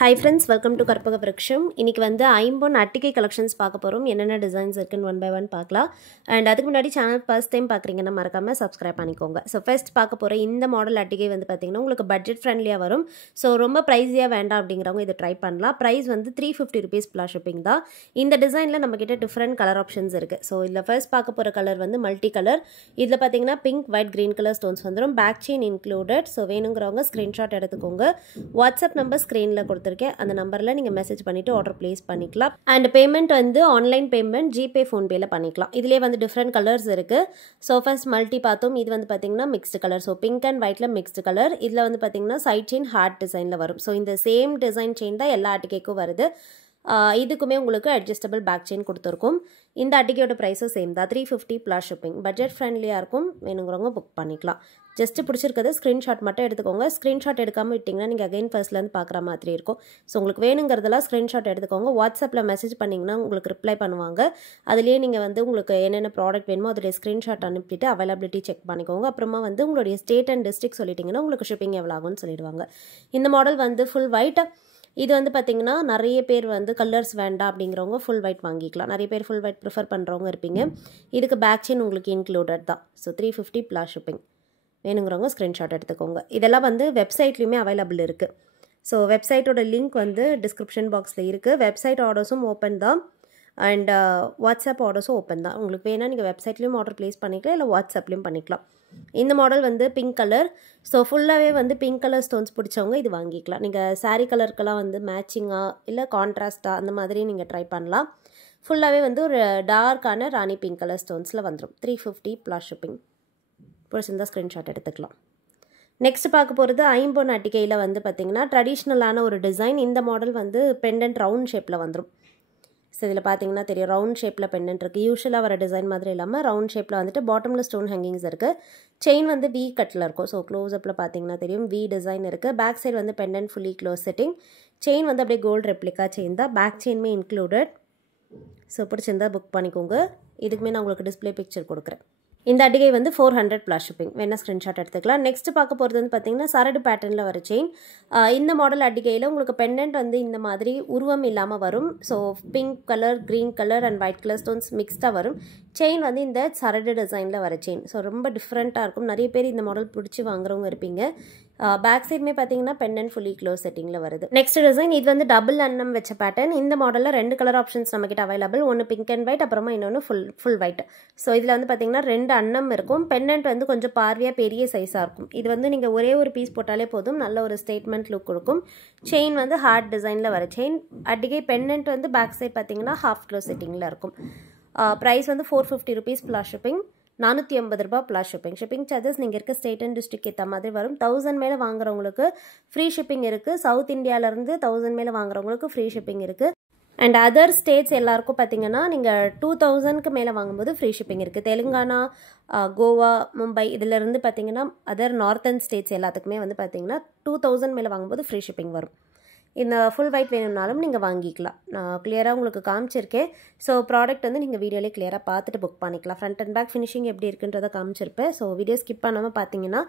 Hi friends, welcome to Karpaga Vriksham. இன்னைக்கு வந்து ஐம்பொன் அட்டிகை கலெக்ஷன்ஸ் பார்க்க போறோம். என்னென்ன டிசைன்ஸ் இருக்குன்னு ஒன் பை ஒன் பார்க்கலாம். அண்ட் அதுக்கு முன்னாடி சேனல் ஃபர்ஸ்ட் டைம் பார்க்குறீங்கன்னா மறக்காம சப்ஸ்கிரைப் பண்ணிக்கோங்க. ஸோ ஃபர்ஸ்ட் பார்க்க போகிற இந்த மாடல் அட்டிகை வந்து பார்த்தீங்கன்னா உங்களுக்கு பட்ஜெட் ஃப்ரெண்ட்லியாக வரும். ஸோ ரொம்ப ப்ரைஸியாக வேண்டாம் அப்படிங்கிறவங்க இதை ட்ரை பண்ணலாம். ப்ரைஸ் வந்து ₹350 ப்ளஸ் ஷிப்பிங் தான். இந்த டிசைனில் நம்மக்கிட்ட டிஃப்ரெண்ட் கலர் ஆப்ஷன்ஸ் இருக்குது. ஸோ இதில் ஃபர்ஸ்ட் பார்க்க போகிற கலர் வந்து மல்டி கலர். இதில் பார்த்தீங்கன்னா pink, white, green colour stones வந்துடும். Back chain included. ஸோ வேணுங்கிறவங்க ஸ்க்ரீன்ஷாட் எடுத்துக்கோங்க. வாட்ஸ்அப் நம்பர் ஸ்க்ரீனில் கொடுத்துருக்கேன். அந்த நம்பரில் நீங்கள் மெசேஜ் பண்ணிவிட்டு ஆர்டர் ப்ளேஸ் பண்ணிக்கலாம். அண்ட் பேமெண்ட் வந்து ஆன்லைன் பேமெண்ட் ஜிபே ஃபோன்பேயில் பண்ணிக்கலாம். இதிலே வந்து டிஃப்ரெண்ட் கலர்ஸ் இருக்குது. ஸோ ஃபர்ஸ்ட் மல்டி பார்த்தோம். இது வந்து பார்த்தீங்கன்னா mixed colour. So pink and ஒயிட்டில் மிக்ஸ்டு கலர். இதில் வந்து பார்த்தீங்கன்னா சைட் செயின் ஹார்ட் டிசைனில் வரும். ஸோ இந்த சேம் டிசைன் செயின் தான் எல்லா அட்டிகைக்கும் வருது. இதுக்குமே உங்களுக்கு அட்ஜஸ்டபிள் பேக் செயின் கொடுத்துருக்கும். இந்த அட்டிகையோட ப்ரைஸும் சேம் தான், ₹350 ப்ளஸ் ஷிப்பிங். பட்ஜெட் ஃப்ரெண்ட்லியாக இருக்கும். வேணுங்கிறவங்க புக் பண்ணிக்கலாம். ஜஸ்ட்டு பிடிச்சிருக்கிறது ஸ்க்ரீன்ஷாட் மட்டும் எடுத்துக்கோங்க. ஸ்க்ரீன்ஷாட் எடுக்காமல் விட்டிங்கன்னா நீங்கள் அகைன் ஃபர்ஸ்ட்லேருந்து பார்க்குற மாதிரி இருக்கும். ஸோ உங்களுக்கு வேணுங்கிறதெல்லாம் ஸ்க்ரீன்ஷாட் எடுத்துக்கோங்க. வாட்ஸ்அப்பில் மெசேஜ் பண்ணிங்கன்னா உங்களுக்கு ரிப்ளை பண்ணுவாங்க. அதுலேயே நீங்கள் வந்து உங்களுக்கு என்னென்ன ப்ராடக்ட் வேணுமோ அதோடைய ஸ்க்ரீன்ஷாட் அனுப்பிட்டு அவைலபிலிட்டி செக் பண்ணிக்கோங்க. அப்புறமா வந்து உங்களுடைய ஸ்டேட் அண்ட் டிஸ்ட்ரிக்ட் சொல்லிட்டிங்கன்னா உங்களுக்கு ஷிப்பிங் எவ்வளோ ஆகும்னு சொல்லிடுவாங்க. இந்த மாடல் வந்து ஃபுல் ஒயிட். இது வந்து பார்த்திங்கன்னா நிறைய பேர் வந்து கலர்ஸ் வேண்டாம் அப்படிங்கிறவங்க ஃபுல் ஒயிட் வாங்கிக்கலாம். நிறைய பேர் ஃபுல் ஒயிட் ப்ரிஃபர் பண்ணுறவங்க இருப்பீங்க. இதுக்கு பேக் செயின் உங்களுக்கு இன்க்ளூடட் தான். So ₹350 plus shipping. வேணுங்கிறவங்க ஸ்க்ரீன்ஷாட் எடுத்துக்கோங்க. இதெல்லாம் வந்து வெப்சைட்லேயுமே அவைலபிள் இருக்குது. ஸோ வெப்சைட்டோட லிங்க் வந்து டிஸ்கிரிப்ஷன் பாக்ஸில் இருக்குது. வெப்சைட் ஆர்டர்ஸும் ஓப்பன் தான். அண்ட் வாட்ஸ்அப் ஆர்டர்ஸும் ஓப்பன் தான். உங்களுக்கு வேணால் நீங்கள் வெப்சைட்லேயும் ஆர்டர் ப்ளேஸ் பண்ணிக்கலாம், இல்லை வாட்ஸ்அப்லேயும் பண்ணிக்கலாம். இந்த மாடல் வந்து பிங்க் கலர். ஸோ ஃபுல்லாகவே வந்து பிங்க் கலர் ஸ்டோன்ஸ் பிடிச்சவங்க இது வாங்கிக்கலாம். நீங்கள் சாரீ கலருக்கெல்லாம் வந்து மேட்சிங்காக இல்லை கான்ட்ராஸ்ட்டாக அந்த மாதிரி நீங்கள் ட்ரை பண்ணலாம். ஃபுல்லாகவே வந்து ஒரு டார்க்கான ராணி பிங்க் கலர் ஸ்டோன்ஸில் வந்துடும். ₹350 ப்ளஸ் ஷிப்பிங். பிடிச்சிருந்தால் ஸ்க்ரீன்ஷாட் எடுத்துக்கலாம். நெக்ஸ்ட் பார்க்க போகிறது ஐம்பொன் அட்டிகையில் வந்து பார்த்திங்கன்னா ட்ரெடிஷ்னலான ஒரு டிசைன். இந்த மாடல் வந்து பெண்டன்ட் ரவுண்ட் ஷேப்பில் வந்துடும். ஸோ இதில் பார்த்தீங்கன்னா தெரியும், ரவுண்ட் ஷேப்பில் பெண்டன்ட் இருக்குது. யூஸ்வலாக வர டிசைன் மாதிரி இல்லாமல் ரவுண்ட் ஷேப்பில் வந்துட்டு பாட்டமில் ஸ்டோன் ஹேங்கிங்ஸ் இருக்குது. செயின் வந்து வி கட்டில் இருக்கும். ஸோ க்ளோஸ்அப்பில் பார்த்தீங்கன்னா தெரியும், வி டிசைன் இருக்குது. பேக் சைடு வந்து pendant fully close setting. Chain வந்து அப்படியே கோல்டு ரெப்ளிகா செயின் தான். பேக் செயின்மே இன்க்ளூடட். ஸோ பிடிச்சிருந்தா புக் பண்ணிக்கோங்க. இதுக்குமே நான் உங்களுக்கு டிஸ்பிளே பிக்சர் கொடுக்குறேன். இந்த அட்டிகை வந்து $400 ப்ளஸ் ஷிப்பிங். வேணால் ஸ்க்ரீன்ஷாட் எடுத்துக்கலாம். நெக்ஸ்ட் பார்க்க போகிறது வந்து பார்த்திங்கன்னா சரடு பேட்டர்னில் வர செயின். இந்த மாடல் அட்டிகையில் உங்களுக்கு பெண்டன்ட் வந்து இந்த மாதிரி உருவம் இல்லாமல் வரும். So pink colour, green colour and white colour stones மிக்ஸ்டாக வரும். செயின் வந்து இந்த சரடு டிசைனில் வர செயின். ஸோ ரொம்ப டிஃப்ரெண்ட்டாக இருக்கும். நிறைய பேர் இந்த மாடல் பிடிச்சி வாங்குறவங்க இருப்பீங்க. பேக் சைடுமே பார்த்தீங்கன்னா பெண்டன்ட் ஃபுல்லி க்ளோஸ் செட்டிங்கில் வருது. நெக்ஸ்ட் டிசைன் இது வந்து டபுள் அன்னம் வச்ச பேட்டர்ன். இந்த மாடலில் 2 கலர் ஆப்ஷன்ஸ் நம்மகிட்ட அவைலபிள். ஒன்று பிங்க் அண்ட் ஒயிட், அப்புறமா இன்னொன்று ஃபுல் ஒயிட். ஸோ இதில் வந்து பார்த்தீங்கன்னா 2 அன்னம் இருக்கும். பெண்டன்ட் வந்து கொஞ்சம் பார்வையாக பெரிய சைஸாக இருக்கும். இது வந்து நீங்கள் ஒரே ஒரு பீஸ் போட்டாலே போதும், நல்ல ஒரு ஸ்டேட்மெண்ட் லுக் கொடுக்கும். செயின் வந்து ஹார்ட் டிசைனில் வர செயின். அட்டிகை பெண்டன்ட் வந்து பேக் சைட் பார்த்தீங்கன்னா ஹாஃப் க்ளோஸ் செட்டிங்கில் இருக்கும். ப்ரைஸ் வந்து ₹450 plus shipping. ₹450 plus shipping. Shipping charges நீங்கள் இருக்க ஸ்டேட் அண்ட் டிஸ்ட்ரிக்ட் ஏற்ற மாதிரி வரும். 1000 மேலே வாங்குறவங்களுக்கு ஃப்ரீ ஷிப்பிங் இருக்குது. சவுத் இந்தியாவிலேருந்து 1000 மேலே வாங்குறவங்களுக்கு ஃப்ரீ ஷிப்பிங் இருக்குது. அண்ட் அதர் ஸ்டேட்ஸ் எல்லாருக்கும் பார்த்தீங்கன்னா நீங்கள் 2000க்கு மேலே வாங்கும்போது ஃப்ரீ ஷிப்பிங் இருக்குது. தெலுங்கானா, கோவா, மும்பை இதிலேருந்து பார்த்தீங்கன்னா அதர் நார்த்தன் ஸ்டேட்ஸ் எல்லாத்துக்குமே வந்து பார்த்தீங்கன்னா 2000 மேலே வாங்கும்போது ஃப்ரீ ஷிப்பிங் வரும். இந்த ஃபுல் ஒயிட் வேணும்னாலும் நீங்கள் வாங்கிக்கலாம். நான் கிளியராக உங்களுக்கு காமிச்சிருக்கேன். ஸோ ப்ராடக்ட் வந்து நீங்கள் வீடியோலேயே கிளியராக பார்த்துட்டு புக் பண்ணிக்கலாம். ஃப்ரண்ட் அண்ட் பேக் ஃபினிஷிங் எப்படி இருக்குன்றதை காமிச்சிருப்பேன். ஸோ வீடியோ ஸ்கிப் பண்ணாமல் பார்த்தீங்கன்னா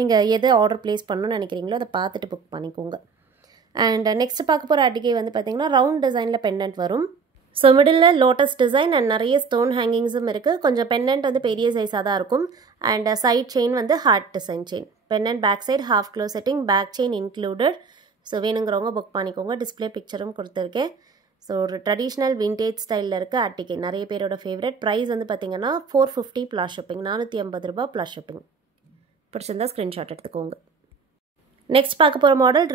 நீங்கள் எது ஆர்டர் ப்ளேஸ் பண்ணணும்னு நினைக்கிறீங்களோ அதை பார்த்துட்டு புக் பண்ணிக்கோங்க. அண்ட் நெக்ஸ்ட் பார்க்க போகிற அட்டிகை வந்து பார்த்தீங்கன்னா ரவுண்ட் டிசைனில் பெண்டன்ட் வரும். So middle lotus design and நிறைய ஸ்டோன் ஹேங்கிங்ஸும் இருக்குது. கொஞ்சம் பெண்டன்ட் வந்து பெரிய சைஸாக தான் இருக்கும். அண்ட் சைட் செயின் வந்து heart design chain. Pendant back side half close setting, back chain included. So வேணுங்கிறவங்க புக் பண்ணிக்கோங்க. டிஸ்பிளே பிக்சரும் கொடுத்துருக்கேன். ஸோ ஒரு ட்ரெடிஷ்னல் விண்டேஜ் ஸ்டைலில் இருக்க அட்டிகை நிறைய பேரோட ஃபேவரட். ப்ரைஸ் வந்து பார்த்தீங்கன்னா $450 ப்ளஸ் ஷிப்பிங். ₹450 plus shipping. பிடிச்சிருந்தா ஸ்க்ரீன்ஷாட் எடுத்துக்கோங்க. நெக்ஸ்ட் பார்க்க போகிற மாடல்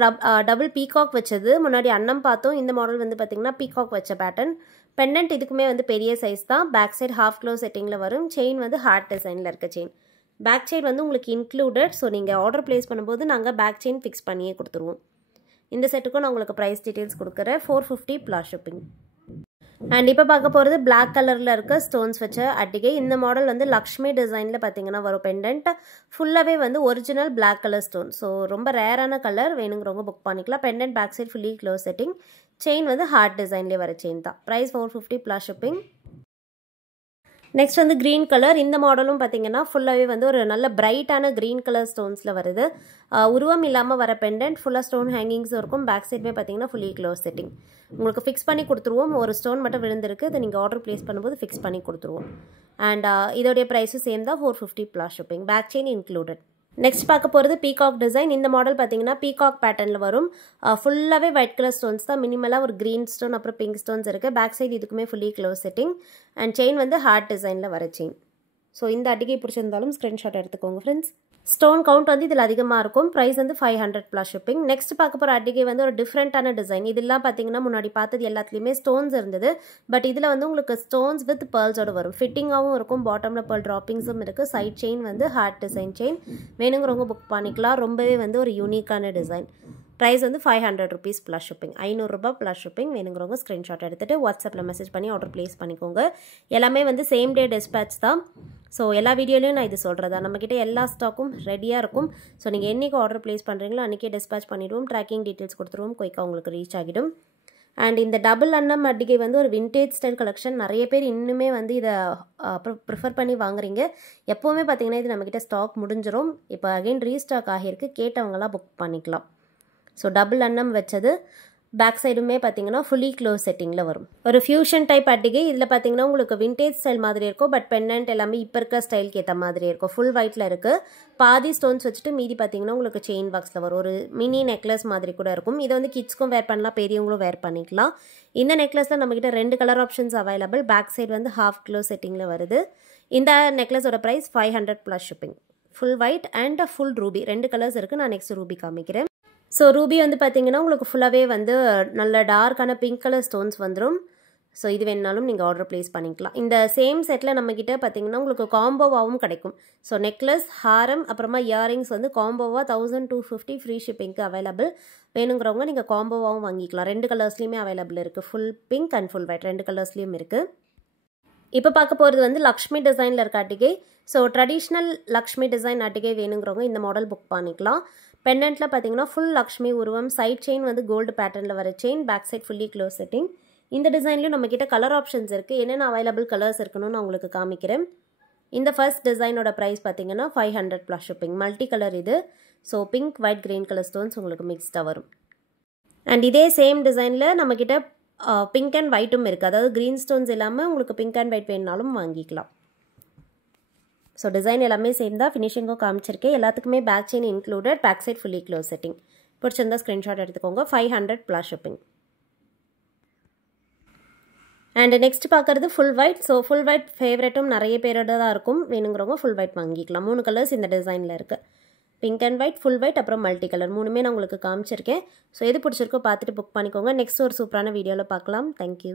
டபுள் பீகாக் வச்சது. முன்னாடி அன்னம் பார்த்தோம். இந்த மாடல் வந்து பார்த்தீங்கன்னா பீகாக் வச்ச பேட்டர்ன். பெண்டன்ட் இதுக்குமே வந்து பெரிய சைஸ் தான். பேக் சைடு ஹாஃப் க்ளோஸ் செட்டிங்கில் வரும். செயின் வந்து ஹார்ட் டிசைனில் இருக்க செயின். பேக் சைடு வந்து உங்களுக்கு இன்க்ளூடட். ஸோ நீங்கள் ஆர்டர் ப்ளேஸ் பண்ணும்போது நாங்கள் பேக் செயின் ஃபிக்ஸ் பண்ணியே கொடுத்துருவோம். இந்த செட்டுக்கும் நான் உங்களுக்கு ப்ரைஸ் டீட்டெயில்ஸ் கொடுக்குறேன். $450 ப்ளஸ் ஷிப்பிங். அண்ட் இப்போ பார்க்க போகிறது பிளாக் கலரில் இருக்க ஸ்டோன்ஸ் வச்ச அட்டிகை. இந்த மாடல் வந்து லக்ஷ்மி டிசைனில் பார்த்தீங்கன்னா வரும் பெண்டன்ட். ஃபுல்லாகவே வந்து original black colour stone. So ரொம்ப ரேரான கலர். வேணுங்கிறவங்க புக் பண்ணிக்கலாம். Pendant back side fully close setting. Chain வந்து ஹார்ட் டிசைன்லேயே வர செயின் தான். Price $450 plus shipping. நெக்ஸ்ட் வந்து க்ரீன் கலர். இந்த மாடலும் பார்த்தீங்கன்னா ஃபுல்லாகவே வந்து ஒரு நல்ல பிரைட்டான க்ரீன் கலர் ஸ்டோன்ஸில் வருது. உருவம் இல்லாமல் வர பெண்டன்ட் ஃபுல்லாக ஸ்டோன் ஹேங்கிங்ஸும் இருக்கும். பேக் சைடுமே பார்த்தீங்கன்னா ஃபுல்லி க்ளோஸ் செட்டிங். உங்களுக்கு ஃபிக்ஸ் பண்ணி கொடுத்துருவோம். ஒரு ஸ்டோன் மட்டும் விழுந்திருக்கு. அதை நீங்கள் ஆர்டர் ப்ளேஸ் பண்ணும்போது ஃபிக்ஸ் பண்ணி கொடுத்துருவோம். அண்ட் இதோடைய ப்ரைஸும் சேம் தான், 450 plus shipping. Back chain included. Next பார்க்க போகிறது பீகாக் டிசைன். இந்த மாடல் பார்த்தீங்கன்னா பீகாக் பேட்டர்னில் வரும். ஃபுல்லாகவே ஒயிட் கலர் ஸ்டோன்ஸ் தான். மினிமலாக ஒரு க்ரீன் ஸ்டோன் அப்புறம் பிங்க் ஸ்டோன்ஸ் இருக்குது. பேக் சைடு இதுக்குமே fully close setting. And chain வந்து ஹார்ட் டிசைனில் வர செயின். ஸோ இந்த அட்டிகை பிடிச்சிருந்தாலும் ஸ்க்ரீன்ஷாட் எடுத்துக்கோங்க ஃப்ரெண்ட்ஸ். ஸ்டோன் கவுண்ட் வந்து இதில் அதிகமாக இருக்கும். ப்ரைஸ் வந்து 500 ப்ளஸ் ஷிப்பிங். நெக்ஸ்ட் பார்க்க போகிற அட்டிகை வந்து ஒரு டிஃப்ரெண்ட்டான டிசைன். இதெல்லாம் பார்த்தீங்கன்னா முன்னாடி பார்த்தது எல்லாத்துலேயுமே ஸ்டோன்ஸ் இருந்தது. பட் இதில் வந்து உங்களுக்கு ஸ்டோன்ஸ் வித் பேர்ல்ஸோடு வரும். ஃபிட்டிங்காகவும் இருக்கும். பாட்டமில் பேர்ல் ட்ராப்பிங்ஸும் இருக்குது. சைட் செயின் வந்து ஹார்ட் டிசைன் செயின். வேணுங்கிறவங்க புக் பண்ணிக்கலாம். ரொம்பவே வந்து ஒரு யூனிக்கான டிசைன். ப்ரைஸ் வந்து 500 ருபீஸ் ப்ளஸ் ஷிப்பிங். 500 ரூபாய் ப்ளஸ் ஷிப்பிங். வேணுங்கிறவங்க ஸ்க்ரீன்ஷாட் எடுத்துகிட்டு வாட்ஸ்அப்பில் மெசேஜ் பண்ணி ஆர்டர் ப்ளேஸ் பண்ணிக்கோங்க. எல்லாமே வந்து சேம் டே டிஸ்பேட்ச் தான். ஸோ எல்லா வீடியோலையும் நான் இது சொல்கிறதா, நம்மக்கிட்ட எல்லா ஸ்டாக்கும் ரெடியாக இருக்கும். ஸோ நீங்கள் என்றைக்கு ஆர்டர் ப்ளேஸ் பண்ணுறீங்களோ அன்றைக்கே டிஸ்பேச் பண்ணிவிடுவோம். ட்ராக்கிங் டீட்டெயில்ஸ் கொடுத்துருவோம். குயிக்காக உங்களுக்கு ரீச் ஆகிடும். அண்ட் இந்த டபுள் அன்னம் அட்டிகை வந்து ஒரு விண்டேஜ் ஸ்டைல் கலெக்ஷன். நிறைய பேர் இன்னுமே வந்து இதை ப்ரிஃபர் பண்ணி வாங்குறீங்க. எப்போவுமே பார்த்தீங்கன்னா இது நம்மக்கிட்ட ஸ்டாக் முடிஞ்சிடும். இப்போ அகைன் ரீஸ்டாக் ஆகியிருக்கு. கேட்டவங்களாம் புக் பண்ணிக்கலாம். ஸோ டபுள் அன்னம் வச்சது. பேக் சைடுமே பார்த்தீங்கன்னா ஃபுல்லி க்ளோஸ் செட்டிங்கில் வரும். ஒரு ஃபியூஷன் டைப் அட்டிகை. இதில் பார்த்தீங்கன்னா உங்களுக்கு விண்டேஜ் ஸ்டைல் மாதிரி இருக்கும். பட் பெண்டன்ட் எல்லாமே இப்போ இருக்க ஸ்டைலுக்கு ஏற்ற மாதிரி இருக்கும். ஃபுல் ஒயிட்டில் இருக்குது. பாதி ஸ்டோன்ஸ் வச்சுட்டு மீதி பார்த்தீங்கன்னா உங்களுக்கு செயின் பாக்ஸில் வரும். ஒரு மினி நெக்லஸ் மாதிரி கூட இருக்கும். இதை வந்து கிட்ஸ்க்கும் வேர் பண்ணலாம், பெரியவங்களும் வேர் பண்ணிக்கலாம். இந்த நெக்லஸில் நம்மக்கிட்ட 2 colour options available. Back side வந்து ஹாஃப் க்ளோஸ் செட்டிங்கில் வருது. இந்த நெக்லஸோட price 500 plus shipping. Full white and full ruby 2 colours இருக்குது. நான் நெக்ஸ்ட் ரூபி காமிக்கிறேன். ஸோ ரூபி வந்து பார்த்தீங்கன்னா உங்களுக்கு ஃபுல்லாகவே வந்து நல்ல டார்க்கான பிங்க் கலர் ஸ்டோன்ஸ் வந்துடும். ஸோ இது வேணுனாலும் நீங்கள் ஆர்டர் ப்ளேஸ் பண்ணிக்கலாம். இந்த சேம் செட்டில் நம்மக்கிட்ட பார்த்தீங்கன்னா உங்களுக்கு காம்போவாகவும் கிடைக்கும். ஸோ நெக்லஸ், ஹாரம், அப்புறமா இயரிங்ஸ் வந்து காம்போவாக 1250 ஃப்ரீ ஷிப்பிங்க்கு அவைலபிள். வேணுங்கிறவங்க நீங்கள் காம்போவாகவும் வாங்கிக்கலாம். 2 கலர்ஸ்லேயுமே அவைலபிள் இருக்குது. Full pink and full white 2 கலர்ஸ்லேயும் இருக்குது. இப்போ பார்க்க போகிறது வந்து லக்ஷ்மி டிசைனில் இருக்க அட்டிகை. ஸோ ட்ரெடிஷ்னல் லக்ஷ்மி டிசைன் அட்டிகை வேணுங்கிறவங்க இந்த மாடல் புக் பண்ணிக்கலாம். பெண்டன்ட்டில் பார்த்தீங்கன்னா ஃபுல் லக்ஷ்மி உருவம். சைட் செயின் வந்து கோல்டு பேட்டர்னில் வர chain. Back side fully close setting. இந்த டிசைன்லையும் நம்மக்கிட்ட கலர் ஆப்ஷன்ஸ் இருக்குது. என்னென்ன அவைலபிள் கலர்ஸ் இருக்குன்னு நான் உங்களுக்கு காமிக்கிறேன். இந்த ஃபர்ஸ்ட் டிசைனோட ப்ரைஸ் பார்த்தீங்கன்னா 500 ப்ளஸ் ஷிப்பிங். மல்டி கலர் இது. So pink, white, green colour stones உங்களுக்கு மிக்ஸ்டாக வரும். அண்ட் இதே சேம் டிசைனில் நம்மக்கிட்ட பிங்க் அண்ட் ஒயிட்டும் இருக்குது. அதாவது க்ரீன் ஸ்டோன்ஸ் இல்லாமல் உங்களுக்கு பிங்க் அண்ட் ஒயிட் வேணுனாலும் வாங்கிக்கலாம். ஸோ டிசைன் எல்லாமே சேம் தான். ஃபினிஷிங்கும் காமிச்சிருக்கேன். எல்லாத்துக்குமே back chain included. Back side fully close setting. பிடிச்சிருந்தா ஸ்க்ரீன்ஷாட் எடுத்துக்கோங்க. 500 ப்ளஸ் ஷிப்பிங். அண்ட் நெக்ஸ்ட் பார்க்குறது full white. So full white ஃபேவரட்டும் நிறைய பேரோட தான் இருக்கும். வேணுங்கிறவங்க ஃபுல் ஒயிட் வாங்கிக்கலாம். 3 கலர்ஸ் இந்த டிசைனில் இருக்குது. Pink and white, full white, அப்புறம் மல்டி கலர் 3மே நான் உங்களுக்கு காமிச்சிருக்கேன். ஸோ எது பிடிச்சிருக்கோ பார்த்துட்டு புக் பண்ணிக்கோங்க. நெக்ஸ்ட் ஒரு சூப்பரான வீடியோவில் பார்க்கலாம். தேங்க்யூ.